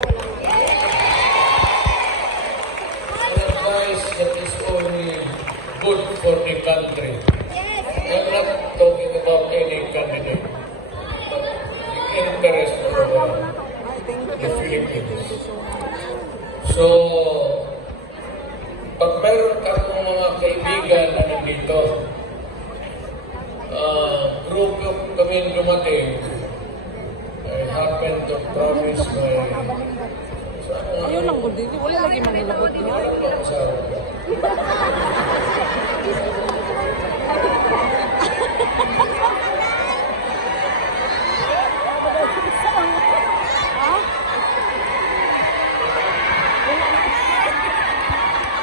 advice that is only good for the country. I'm not talking about any candidate, but the interest of the Philippines. So, pag mayroon akong mga kaibigan na nandito, grupo kami dumating, I happen to promise my... Ayaw lang ko dito. Wala lagi manilabot niya.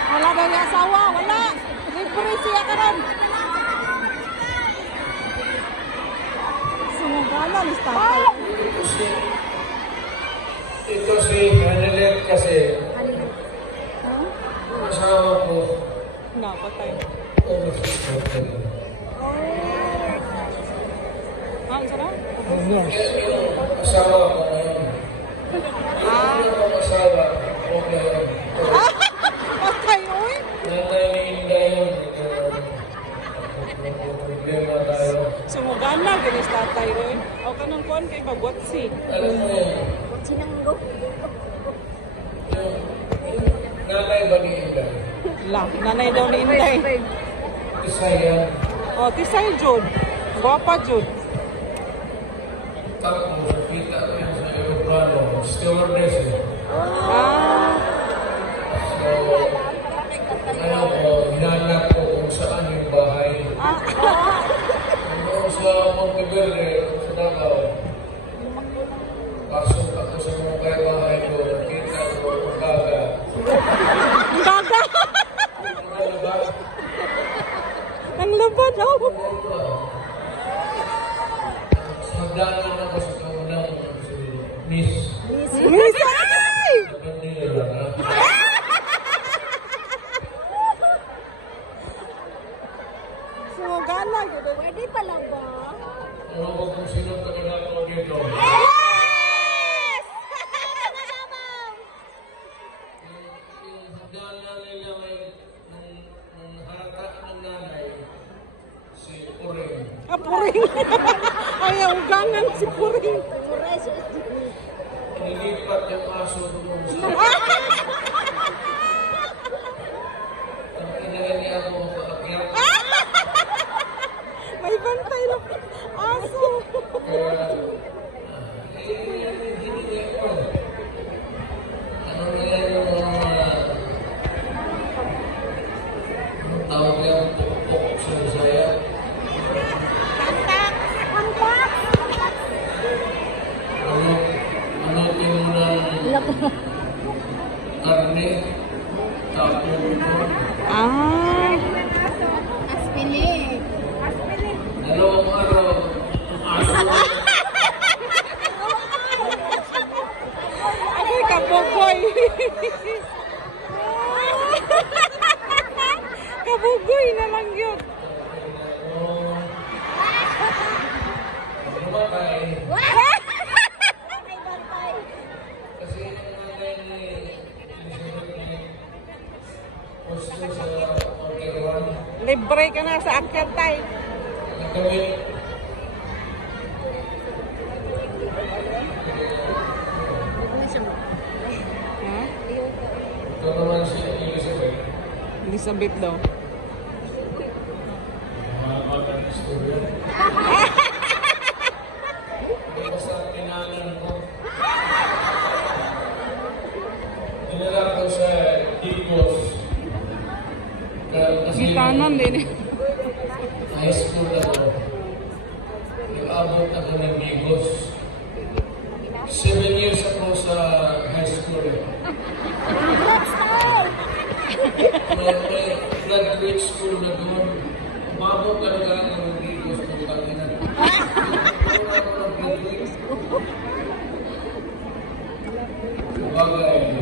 Wala daw niya asawa. Wala. Libre siya ka rin. Sumugana, listahan. Ito si Hanilet kasi asawa ko. Napatay. Oh. Ang sarap? Asawa ko na yun. Yung asawa ko na yun. Patay, oy! Nanay ni Inday yun. Problema tayo. Sumugana, ganis tatay, oy. O kanang kuhan kay Bagwatsi. Alam mo yun? Sinanggo. Yung nanay ba ni Inday? Lang, nanay daw ni Inday. Isa yan. O, Tisay Jud. Guwapa Jud. Tapos nakita ko yun sa aeroplano. Stewardess eh. Ah, So, ano ko, hinanap ko kung saan yung bahay. Doon sa Monteverde, sa Davao. Pasok ako sa mga bahay ko, nakita ko ang baga. baga! Ang labad, oh! Magdaanan ako sa kaunang si Miss. Miss! Ay! Manila, ha? Sumugana, gud. Pwede pa lang ba? Ano ba kung sino pagkakala ko dito? Yung hagdanan nila may nung harata ng nanay, si Puring. Ah, Puring! Ay, ugangan si Puring. Nilipat yung aso doon sa... Ang kinalan niya ako makaakyat. May bantay na aso. Kaya, hindi ko. Ano na yan yung anong tawag yan? Pukpuk sa Bisaya. Ano tinunan karne, tapon mo. Ah, Aspili. Dalawang araw, aso. ako'y kabugoy. Kabugoy na lang yun. Lumatay. Ay, bantay. Kasi yung nanay ni gusto sa pagkagawan. Libre ka na sa akyat tay. Nagkawin. Ha? Ito naman si Elizabeth. Elizabeth daw. Mga batang istorya. Basta pinanan ko. Dinala ko sa Digos. Kasi Gitanan din eh. high school ako. Nag-abot ako ng Digos. 7 years ako sa high school. May graduate school na doon. Umabot talaga ako ng Digos. Pagkakina. Wala ako ng graduate. Bagay.